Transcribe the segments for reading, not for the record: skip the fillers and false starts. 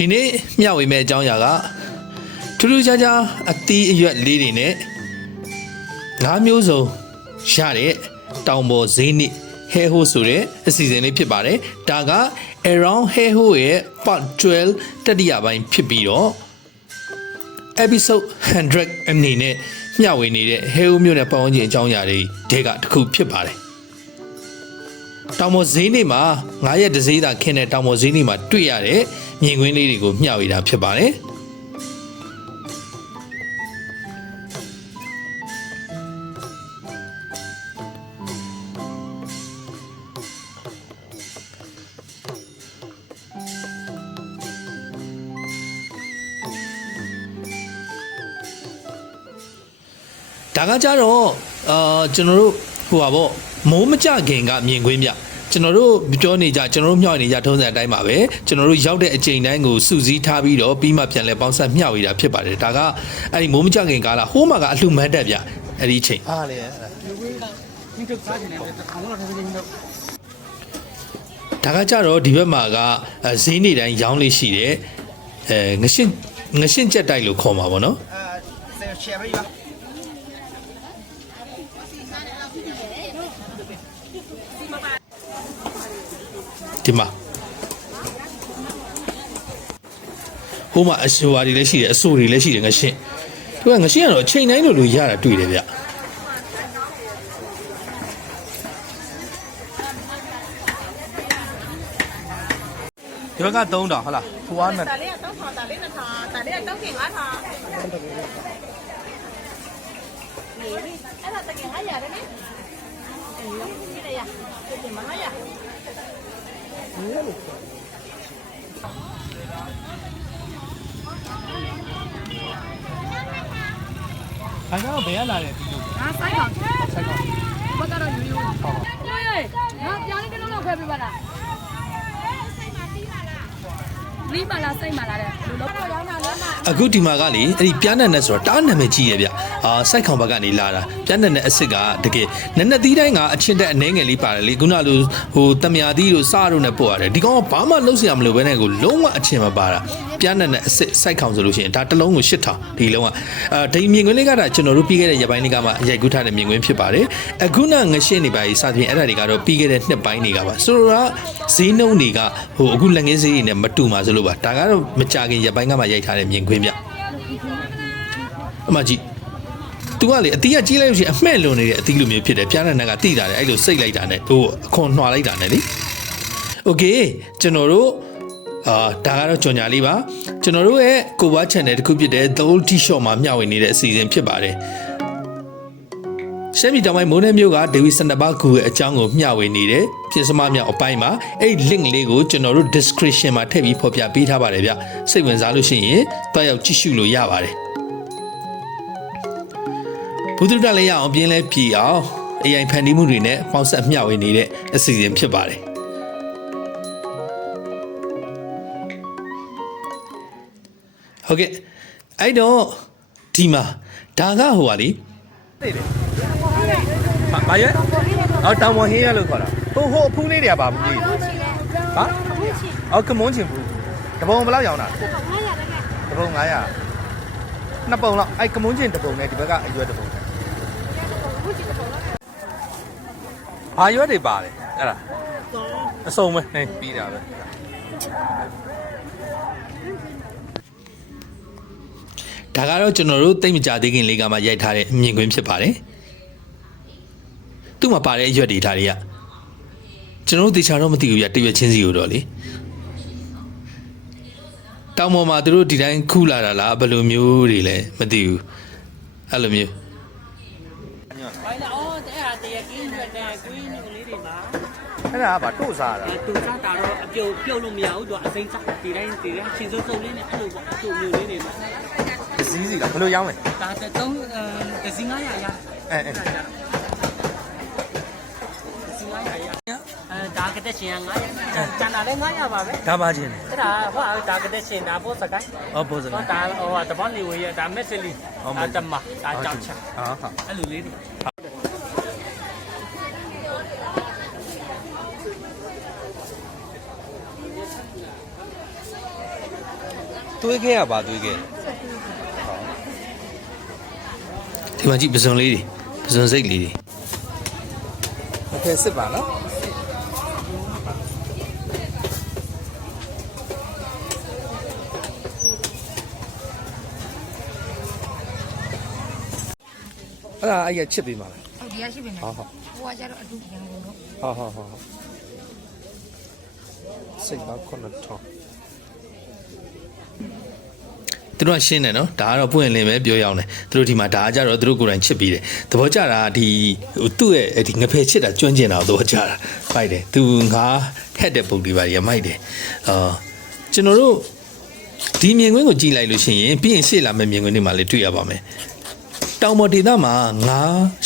ဒီနေ့မျှဝေမဲ့အကြောင်းအရာကထူးထူးခြားခြားအသီးအရွက်လေးတွေနဲ့၅မျိုးစုံရတဲ့တောင်ပေါ်ဈေးနှစ်ဟဲဟိုးဆိုတဲ့အစီအစဉ်လေးဖြစ်ပါတယ်ဒါက around ဟဲဟိုးရဲ့ part 12တတိယပိုင်းဖြစ်ပြီးတော့ episode 100အနေနဲ့မျှဝေနေတဲ့ဟဲဟိုးမျိုးနဲ့ပတ်ဝန်းကျင်အကြောင်းအရာတွေတဲကတစ်ခုဖြစ်ပါတယ်တောင်ပေါ်ဈေးနေ့မှာ9ရက်တစ်ဈေးသာခင်းတဲ့တောင်ပေါ်ဈေးနေ့မှာတွေ့ရတဲ့မြင်ကွင်းလေးတွေကိုမျှဝေတာဖြစ်ပါတယ်ဒါကကြတော့ကျွန်တော်တို့ဟိုပါပေါ့မိုးမကြခင်ကမြင်ကွင်းပြကျွန်တော်တို့ပြောနေကြကျွန်တော်တို့မျှဝေနေကြထုံးစံအတိုင်းပါပဲကျွန်တော်တို့ရောက်တဲ့အချိန်တိုင်းကိုစုစည်းထားပြီးတော့ပြီးမှပြန်လဲပေါင်းဆက်မျှဝေတာဖြစ်ပါတယ်ဒါကအဲ့ဒီမိုးမကြခင်ကာလဟိုးမှာကအလှမန်းတက်ပြအဲ့ဒီအချိန်အားလေဒါကကြတော့ဒီဘက်မှာကဈေးနေတိုင်းရောင်းလေးရှိတယ်ငရှင်းကြက်တိုက်လို့ခေါ်မှာပေါ့နော်ဒီမှာဟိုမှာအဆိုပါတွေလည်းရှိတယ်အဆိုတွေလည်းရှိတယ်ငရှင်းသူကငရှင်းကတော့အချိန်တိုင်းလိုရတာတွေ့တယ်ဗျဒီဘက်က3000ဟုတ်လားဟိုကနဲ့ဒါလေးက3000ဒါလေး2000ဒါလေးက35000အဲ့ဒါတကယ်500ရတယ်နိဒီလေရဒီမှာ500အဲ့တော့ဘယ်ရလာလဲဒီလိုဆိုင်ကောင်ဘာကတော့ယူဟုတ်ငါပြောင်းလေးတစ်လုံးလောက်ခွဲပေးပါလားလိမလာစိတ်မလာတဲ့လူလုံးရောင်းတာလည်းအခုဒီမှာကလေအဲ့ဒီပြားနက်နဲ့ဆိုတော့တားနာမည်ကြီးရဲ့ဗျစိုက်ခေါင်ဘက်ကနေလာတာပြားနက်နဲ့အစ်စ်ကတကယ်နက်နက်သီးတိုင်းကအချင်းတက်အနှဲငယ်လေးပါတယ်လေခုနလိုဟိုတမယာသီးတို့စားတို့နဲ့ပို့ရတယ်ဒီကောင်ကဘာမှလှုပ်เสียမလို့ပဲနဲ့ကိုလုံးဝအချင်းမပါတာပြားနက်နဲ့အစ်စ်စိုက်ခေါင်ဆိုလို့ရှိရင်ဒါတစ်လုံးကို8000ဒီလုံးကဒီမြင်ကွင်းလေးကဒါကျွန်တော်တို့ပြီးခဲ့တဲ့ရက်ပိုင်းလေးကမှရိုက်ကူးထားတဲ့မြင်ကွင်းဖြစ်ပါတယ်အခုနငရှင်းနေပါပြီစသဖြင့်အဲ့ဒါတွေကတော့ပြီးခဲ့တဲ့နှစ်ပိုင်းတွေကပါဆိုတော့ဈေးနှုန်းတွေကဟိုအခုလက်ငင်းဈေးတွေနဲ့မတူမှာဆိုလို့ပါဒါကတော့မကြခင်ရက်ပိုင်းကမှရိုက်ထားတဲ့မြင်ကွင်းပြအမကြီးသူကလေအတီးကကြီးလိုက်လို့ရှိရင်အမှဲ့လွန်နေတဲ့အတီးလိုမျိုးဖြစ်တယ်ပြားတဲ့နက်ကတိတာတယ်အဲ့လိုစိတ်လိုက်တာနဲ့ဟိုအခွန်နှွာလိုက်တာနဲ့လေโอเคကျွန်တော်တို့ဒါကတော့ကြော်ညာလေးပါကျွန်တော်တို့ရဲ့ကိုဘွား channel တစ်ခုဖြစ်တဲ့ The Old T-Shop မှာမျှဝေနေတဲ့အစီအစဉ်ဖြစ်ပါတယ်ရှမ်းပြည်တောင်ပိုင်းမိုးနယ်မြို့ကဒေဝီစနဘာကူရဲ့အကြောင်းကိုမျှဝေနေတယ်ပြင်စမမြောက်အပိုင်းမှာအဲ့ link လေးကိုကျွန်တော်တို့ description မှာထည့်ပြီးဖော်ပြပေးထားပါတယ်ဗျစိတ်ဝင်စားလို့ရှိရင်တွားရောက်ကြည့်ရှုလို့ရပါတယ်ဘုဒ္ဓတက်လည်းရအောင်ပြင်းလဲဖြည်အောင် AI ဖန်တီးမှုတွေနဲ့ပေါင်းဆက်မျှဝေနေတဲ့အစီအစဉ်ဖြစ်ပါတယ်ဟုတ်ကဲ့အဲ့တော့ဒီမှာဒါကဟိုပါလေဘာရဲတောင်ပေါ်ဟင်းရလို့ခေါ်တာဟိုအဖူးလေးတွေကပါဘူးကြီးဟာကမွန်းချင်ဘူးတပုံဘယ်လောက်ရောင်းတာတပုံ900နှစ်ပုံလောက်အဲ့ကမွန်းချင်တပုံနဲ့ဒီဘက်ကအရွက်တပုံဘာရွက်တွေပါလဲအဲ့ဒါအစုံပဲပြီးတာပဲဒါကတော့ကျွန်တော်တို့တိတ်မကြသေးခင်လေးကမှရိုက်ထားတဲ့မြင်ကွင်းဖြစ်ပါတယ်သူ့မှာပါတဲ့အရွက်တွေဒါတွေကကျွန်တော်တို့တေချာတော့မသိဘူးပြတရွက်ချင်းစီကိုတော့လေတောင်ပေါ်မှာသူတို့ဒီတိုင်းခူးလာတာလားဘယ်လိုမျိုးတွေလဲမသိဘူးအဲ့လိုမျိုးဘာလဲအော်တဲ့ဟာတရကင်းရွက်တဲ့ကွင်းလေးတွေမှာအဲ့ဒါကဘာတို့စားတာတို့စားတာတော့အပြုတ်လို့မရဘူးသူကအစိမ့်စားဒီတိုင်းချင်းစုံစုံလေးနဲ့အဲ့လိုပေါ့အတူမျိုးလေးတွေမှာဈေးစီကဘယ်လိုရောင်းလဲဒါတော့တစီ900ရဒါကတဲ့ရှင်900ကျန်တာလည်း900ပါပဲဒါပါချင်းအဲ့ဒါဟိုဒါကတဲ့ရှင်ဒါဘောစကိုင်းဘောစကိုင်းဒါဟိုတပေါင်းနေဝေးရဒါမက်ဆလီဒါတမဒါကြောက်ချဟုတ်အဲ့လိုလေးတွေ သွေးခဲရပါသွေးခဲ ဒီမှာကြည့်ပစုံလေးတွေပစုံစိတ်လေးတွေ မဖယ်စစ်ပါနော်အဲ့ဒါအဲ့ရချစ်ပေးပါလား ဟုတ်ဒီရရှိပြီနော် ဟုတ် ဟိုကကျတော့အတူရန်ကုန်တော့ ဟုတ်စိတ်ပါ9000 သူတို့ကရှင်းတယ်နော်ဒါကတော့ပွင့်လင်းပဲပြောရအောင်လေသူတို့ဒီမှာဒါကကြတော့သူတို့ကိုယ်တိုင်ချစ်ပြီးတယ်သဘောကျတာဒီသူ့ရဲ့ဒီငဖယ်ချစ်တာကျွမ်းကျင်တာသဘောကျတာဖိုက်တယ်သူငါထက်တဲ့ပုံတွေပါကြီးမိုက်တယ်ကျွန်တော်တို့ဒီမြင်ကွင်းကိုကြည့်လိုက်လို့ရှိရင်ပြီးရင်ရှေ့လာမယ့်မြင်ကွင်းတွေမှာလည်းတွေ့ရပါမယ်တောင်ပေါ်ဒေသမှာငါ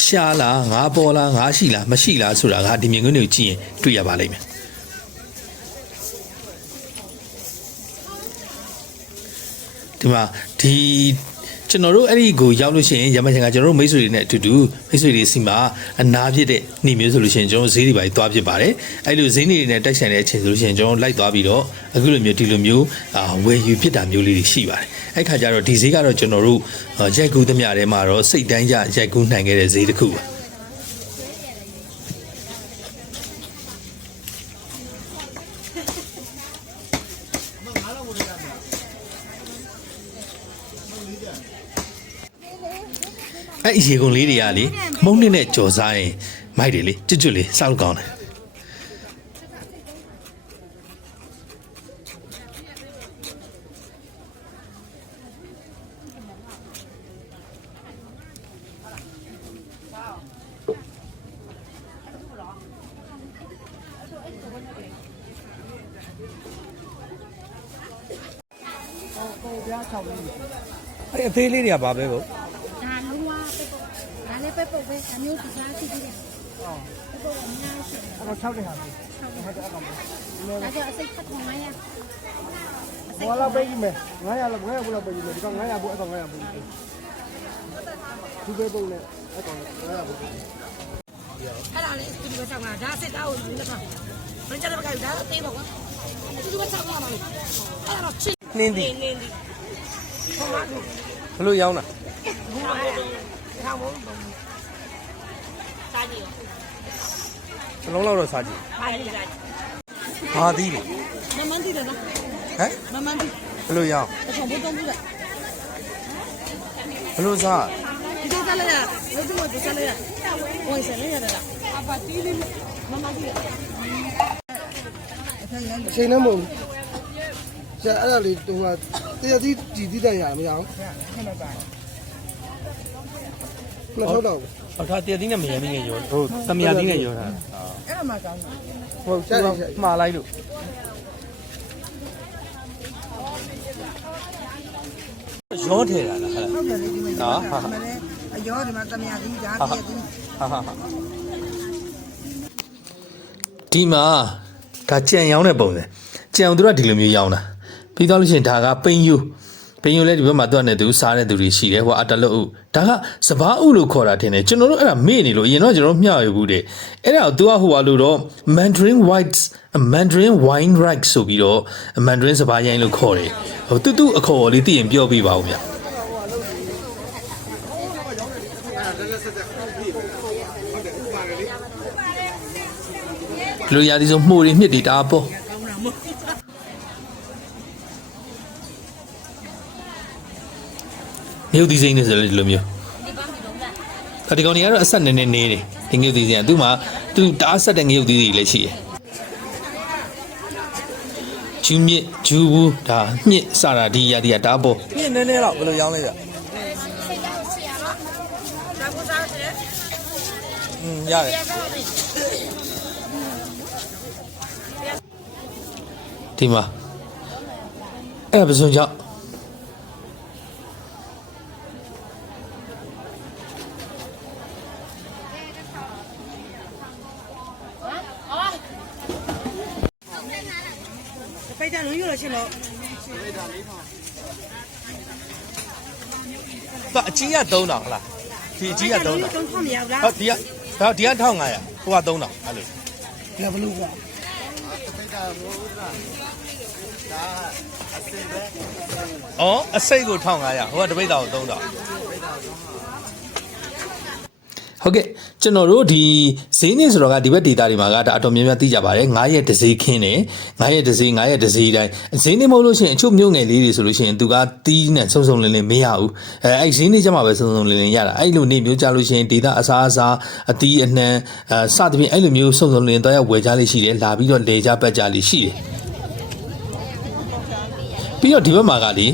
ရှားလားငါပေါ်လားငါရှိလားမရှိလားဆိုတာကဒီမြင်ကွင်းတွေကိုကြည့်ရင်တွေ့ရပါလိမ့်မယ်ဒီမှာဒီကျွန်တော်တို့အဲ့ဒီကိုရောက်လို့ရှိရင်ရမချင်ကကျွန်တော်တို့မိတ်ဆွေတွေနဲ့အတူတူမိတ်ဆွေတွေစီမှာအနာဖြစ်တဲ့နှီးမျိုးဆိုလို့ရှိရင်ကျွန်တော်ဈေးတွေပါသွားဖြစ်ပါတယ်အဲ့လိုဈေးနေတွေနဲ့တိုက်ဆိုင်တဲ့အချိန်ဆိုလို့ရှိရင်ကျွန်တော်လိုက်သွားပြီးတော့အခုလိုမျိုးဒီလိုမျိုးဝယ်ယူဖြစ်တာမျိုးလေးတွေရှိပါတယ်အဲ့ခါကျတော့ဒီဈေးကတော့ကျွန်တော်တို့ရိုက်ကူးသမျှထဲမှာတော့စိတ်တိုင်းကြရိုက်ကူးနိုင်ခဲ့တဲ့ဈေးတစ်ခုပါအဲ့ရေကုန်လေးတွေကလေမုံနဲ့ကြော်စားရင်မိုက်တယ်လေကျွတ်ကျွတ်လေးစောက်ကောင်းတယ်အဲ့အသေးလေးတွေကဘာပဲပေါ့ ဒါလုံးဝပဲပေါ့ဒါလည်းပဲပေါ့ပဲအမျိုးဒီစားရှိသေးတယ်ဟုတ်ပဲပေါ့အများရှိတယ် အဲ့တော့6တဲ့ဟာပဲ ဒါကြောင့်အစိတ်ဖတ်ခွန်လိုက်ရ ဘောလောက်ပေးမယ်900လောက်900ဘူးလောက်ပေးမယ်ဒီကောင်900ဘူးအဲ့ကောင်900ဘူးဒီပေးပုံနဲ့အဲ့ကောင်900ဘူး အဲ့ဒါလေးဒီလိုဆောက်လာဒါစစ်သားကိုလူတစ်ခါဘယ်ကြတော့ကြိုက်ဒါသေးပါကွာဒီလိုဆောက်လာမှာအဲ့တော့ချစ် နှင်းသည် နေနေဟောမှာ ဘလို့ရောင်းတာ ဘူးပါထောင်ဖို့စားကြည့် စလုံးလောက်တော့စားကြည့် ပါလိမ့်လား ဟာသီးလေ မမန်တီတယ်နော် ဟမ် မမန်တီ ဘလို့ရောင်း အဆောင်ဘုံတုံးဘူးလား ဘလို့စား ဒီစားလိုက်ရလို့ဒီမှာဒီစားလိုက်ရဟိုစားလိုက်ရတာအပါတီးလေးမမန်တီ အချိန်နဲ့မဟုတ်ဆရာအဲ့ဒါလေးဟိုကတရားသီးကြည်သီးတန်ရမရအောင်2000တော့ ဟောထားတည့်သီးနဲ့မရမင်းငယ်ရောဟိုသမယာသီးနဲ့ရောထား အဲ့ဒါမှကောင်းတယ် ဟုတ်ဆရာ မှားလိုက်လို့ရောထဲတာလားဟာ ဟုတ်တယ်လေဒီမှာ ဟာဟာ အရောဒီမှာတမယာသီးဓာတ် ဟာ ပြည့်သီး ဟာဟာ ဒီမှာဒါကြံရောင်းတဲ့ပုံစံကြံသူကဒီလိုမျိုးရောင်းတာပြီးတော့လို့ရှိရင်ဒါကပိန်ယူလဲဒီဘက်မှာတွက်နေသူစားတဲ့သူတွေရှိတယ်ဟိုအတလုတ်ဥဒါကစပားဥလို့ခေါ်တာထင်တယ်ကျွန်တော်တို့အဲ့ဒါမေ့နေလို့အရင်တော့ကျွန်တော်မျှရဘူးတဲ့အဲ့ဒါကိုသူကဟိုပါလို့တော့ Mandarin wine rice ဆိုပြီးတော့ Mandarin စပားရိုင်းလို့ခေါ်တယ်ဟိုတူအခေါ်လေးသိရင်ပြောပြပါဦးဗျလူရသည်ဆိုမှုတွေမြစ်တွေတာပေါ့မြုပ်သီးစိမ့်နေဆိုလို့ဒီလိုမျိုးဒီကောင်တွေကတော့အဆက်နေနေနေတယ်ဒီမြုပ်သီးစိမ့်ကသူ့မှာသူတအားဆက်တဲ့မြုပ်သီးတွေလည်းရှိတယ်ဂျူးမြစ်ဂျူးဘူးဒါမြစ်စတာဒီရာဒီကတာပေါ့ ပြင်းနေနေတော့ဘလို့ရောင်းလိုက်ရ ဒါကိုစားတယ် ရတယ် ဒီမှာအဲ့ဒါပစုံကြောင့်ပိတ်တယ်လုံးရလို့ချင်းလို့ အကြီးက3000ဟုတ်လားဒီအကြီးက3000 တုံးထမရဘူးလား ဟုတ်ဒီက1500ဟိုက3000အဲ့လို လဘလူက ဒါအစင်ပဲ အော်အစိတ်ကို1500ဟိုကတပိတ်တာကို3000 ဟုတ်ကဲ့ကျွန်တော်တို့ဒီဈေးနေဆိုတော့ကဒီဘက်ဒေတာတွေမှာကဒါအတော်များများသိကြပါတယ်9ရက်တစ်ဈေးခင်းတယ်9ရက်တစ်ဈေး9ရက်တစ်ဈေးတိုင်းဈေးနေမဟုတ်လို့ရှိရင်အချို့မြို့ငယ်လေးတွေဆိုလို့ရှိရင်သူကတီးနဲ့စုံစုံလင်းလင်းမရဘူးအဲ့ဈေးနေကြမှာပဲစုံစုံလင်းလင်းရတာအဲ့လိုနေမျိုးကြလို့ရှိရင်ဒေတာအစားအတီးအနှံစသဖြင့်အဲ့လိုမျိုးစုံစုံလင်းတော့ရဝယ်ကြလေးရှိတယ်လာပြီးတော့လေကြပတ်ကြလေးရှိတယ်ပြီးတော့ဒီဘက်မှာကလေ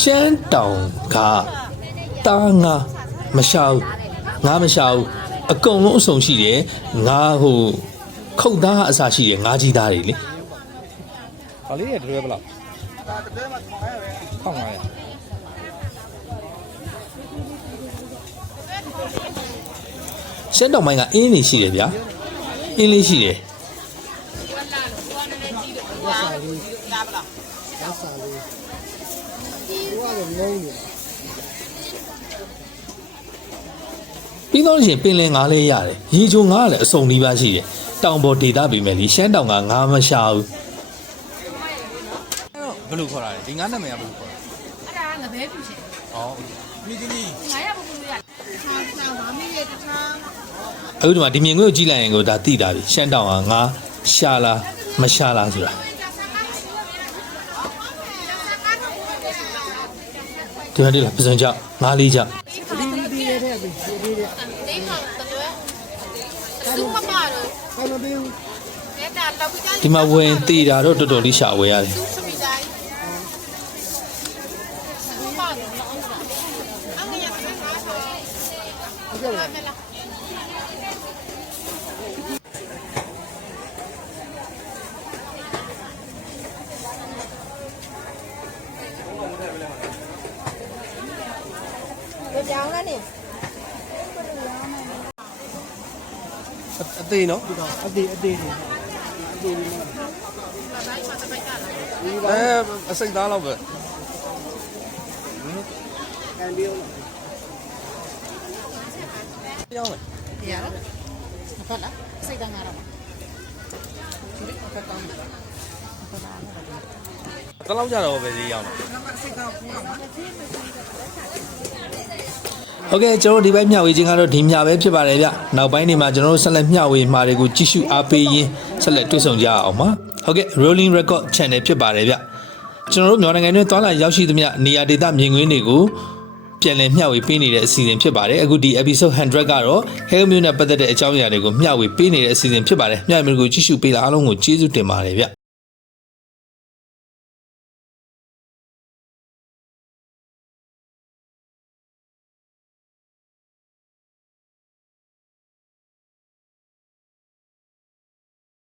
ရှမ်းတောင်ကတာငါမရှောက်ငါမရှာဘူးအကုန်လုံးအဆုံရှိတယ်ငါဟိုခုတ်သားအစာရှိတယ်ငါးကြီးသားတွေလေ ဘာလေးရတရွဲဘလောက်1500ရှမ်းတောင်ပိုင်းကအင်းလေးရှိတယ်ဗျာအင်းလေးရှိတယ်ပြီးတော့ရှင်ပင်လယ်ငါးလေးရတယ်ရေချိုငါးလည်းအစုံဒီပါရှိတယ်တောင်ပေါ်ဒေတာပြီမယ်လीရှမ်းတောင်ကငါးမရှာဘူး ဘယ်လိုခေါ်တာလဲဒီငါးနာမည်ကဘယ်လိုခေါ်တာ အဲ့ဒါငဘဲပြူရှင် ဟောမိကကြီး 900ပုဂ္ဂိုလ်ရထားပါမိရဲ့တထား အခုဒီမှာဒီမြင်ကွင်းကိုကြည့်လိုက်ရင်ကိုဒါသိတာပြီရှမ်းတောင်ကငါးရှာလားမရှာလားဆိုတာဒီမှာဒီလားပစံကြောက်ငါးလေးကြောက် ဒီမှာဝင်တည်တာတော့တော်တော်လေးရှာဝယ်ရတယ်အသေးနော် အသေးတွေ အစိတ်သားလောက်ပဲ အန်ဒီယို ရောင်းမယ် ရတော့ဟုတ်လားစိတ်ကငါတော့ တလောက်ကြတော့ပဲဈေးရောင်းတယ် โอเคကျွန်တော်ဒီဘက်မျှဝေခြင်းကတော့ဒီမျှပဲဖြစ်ပါတယ်ဗျနောက်ပိုင်းနေမှာကျွန်တော်တို့ဆက်လက်မျှဝေမှာတွေကိုကြည့်ရှုအားပေးရင်းဆက်လက်တွေ့ဆုံကြအောင်ပါဟုတ်ကဲ့ Rolling Record Channel ဖြစ်ပါတယ်ဗျကျွန်တော်တို့မြန်မာနိုင်ငံတွင်းသွားလာရောက်ရှိသမျှနေရာဒေသမြင်ကွင်းတွေကိုပြန်လည်မျှဝေပေးနေတဲ့အစီအစဉ်ဖြစ်ပါတယ်အခုဒီ episode 100ကတော့ Hale Music နဲ့ပတ်သက်တဲ့အကြောင်းအရာတွေကိုမျှဝေပေးနေတဲ့အစီအစဉ်ဖြစ်ပါတယ်မျှဝေမှုကိုကြည့်ရှုပေးတာအားလုံးကိုကျေးဇူးတင်ပါတယ်ဗျ